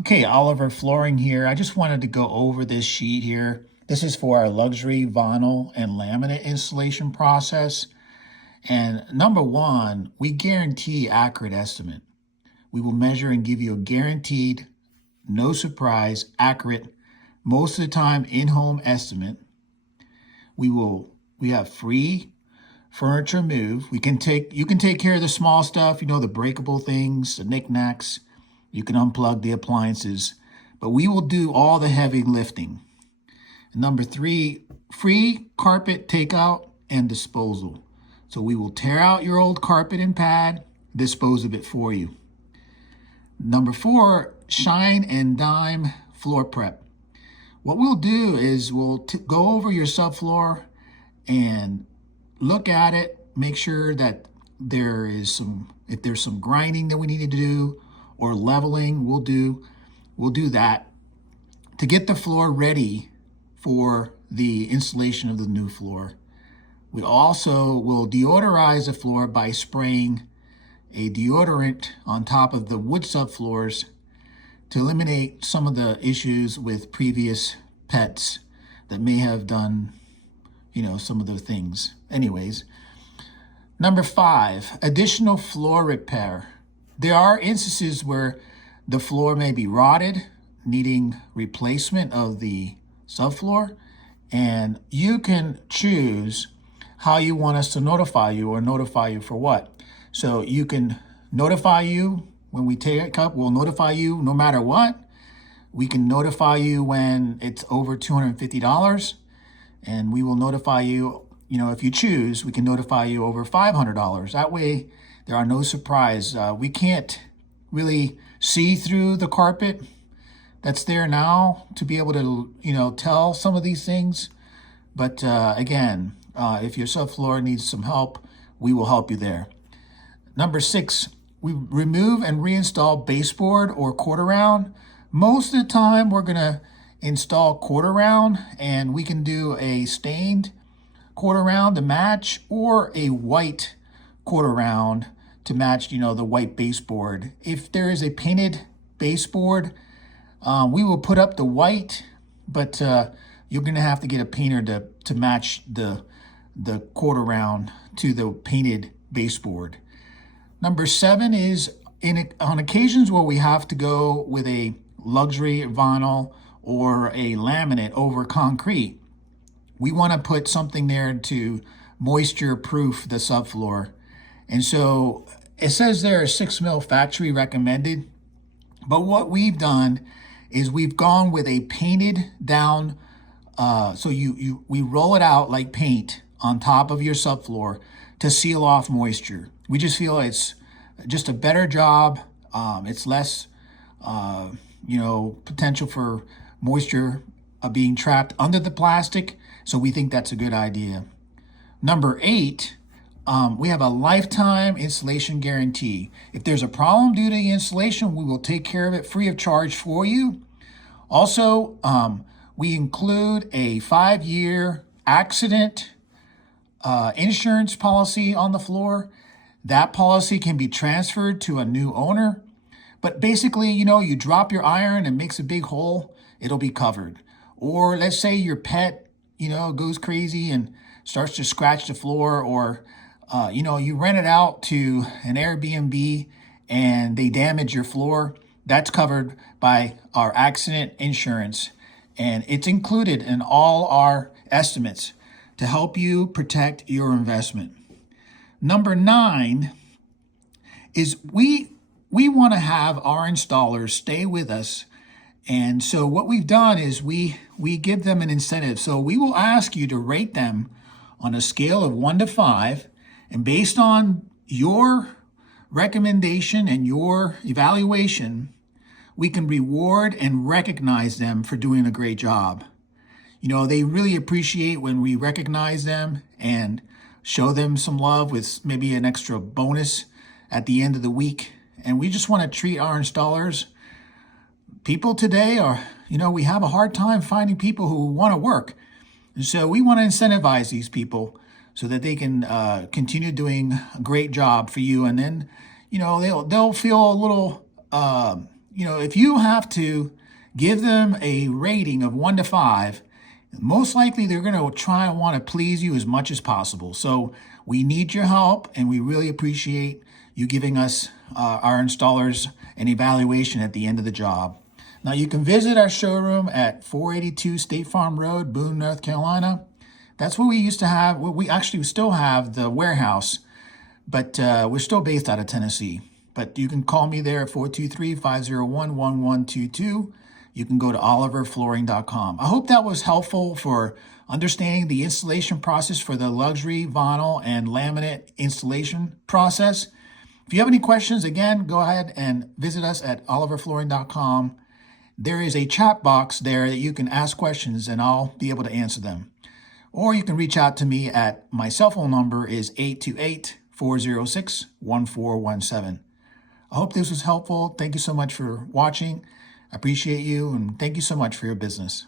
Okay, Oliver Flooring here. I just wanted to go over this sheet here. This is for our luxury vinyl and laminate installation process. And number one, we guarantee accurate estimate. We will measure and give you a guaranteed, no surprise, accurate, most of the time in-home estimate. We have free furniture move. You can take care of the small stuff, the breakable things, the knickknacks. You can unplug the appliances, but we will do all the heavy lifting. Number three, free carpet takeout and disposal. So we will tear out your old carpet and pad, dispose of it for you. Number four, shine and dime floor prep. What we'll do is we'll go over your subfloor and look at it, make sure that if there's some grinding that we need to do or leveling, we'll do that to get the floor ready for the installation of the new floor. We also will deodorize the floor by spraying a deodorant on top of the wood subfloors to eliminate some of the issues with previous pets that may have done, some of the things. Anyways, number five, additional floor repair. There are instances where the floor may be rotted, needing replacement of the subfloor, and you can choose how you want us to notify you or notify you for what. So you can notify you when we take up, we'll notify you no matter what. We can notify you when it's over $250, and we will notify you, if you choose, we can notify you over $500. That way, there are no surprise. We can't really see through the carpet that's there now to be able to, tell some of these things. But again, if your subfloor needs some help, we will help you there. Number six, we remove and reinstall baseboard or quarter round. Most of the time, we're gonna install quarter round, and we can do a stained quarter round to match or a white quarter round to match, the white baseboard. If there is a painted baseboard, we will put up the white, but you're gonna have to get a painter to match the quarter round to the painted baseboard. Number seven is on occasions where we have to go with a luxury vinyl or a laminate over concrete, we want to put something there to moisture proof the subfloor. And so it says there is 6 mil factory recommended, but what we've done is we've gone with a painted down, so we roll it out like paint on top of your subfloor to seal off moisture. We just feel it's just a better job. It's less, potential for moisture being trapped under the plastic. So we think that's a good idea. Number eight, we have a lifetime installation guarantee. If there's a problem due to the installation, we will take care of it free of charge for you. Also, we include a 5-year accident insurance policy on the floor. That policy can be transferred to a new owner. But basically, you drop your iron and makes a big hole, it'll be covered. Or let's say your pet, goes crazy and starts to scratch the floor, or, you rent it out to an Airbnb and they damage your floor. That's covered by our accident insurance. And it's included in all our estimates to help you protect your investment. Number nine is we want to have our installers stay with us. And so what we've done is we give them an incentive. So we will ask you to rate them on a scale of 1 to 5. And based on your recommendation and your evaluation, we can reward and recognize them for doing a great job. They really appreciate when we recognize them and show them some love with maybe an extra bonus at the end of the week. And we just want to treat our installers. People today we have a hard time finding people who want to work. And so we want to incentivize these people so that they can continue doing a great job for you. And then, they'll feel a little if you have to give them a rating of 1 to 5, most likely they're going to try and want to please you as much as possible. So we need your help, and we really appreciate you giving us our installers an evaluation at the end of the job. Now you can visit our showroom at 482 State Farm Road, Boone, North Carolina. That's where we used to have, we actually still have the warehouse, but we're still based out of Tennessee. But you can call me there at 423-501-1122. You can go to oliverflooring.com. I hope that was helpful for understanding the installation process for the luxury vinyl and laminate installation process. If you have any questions, again, go ahead and visit us at oliverflooring.com. There is a chat box there that you can ask questions and I'll be able to answer them. Or you can reach out to me at my cell phone number is 828-406-1417. I hope this was helpful. Thank you so much for watching. I appreciate you, and thank you so much for your business.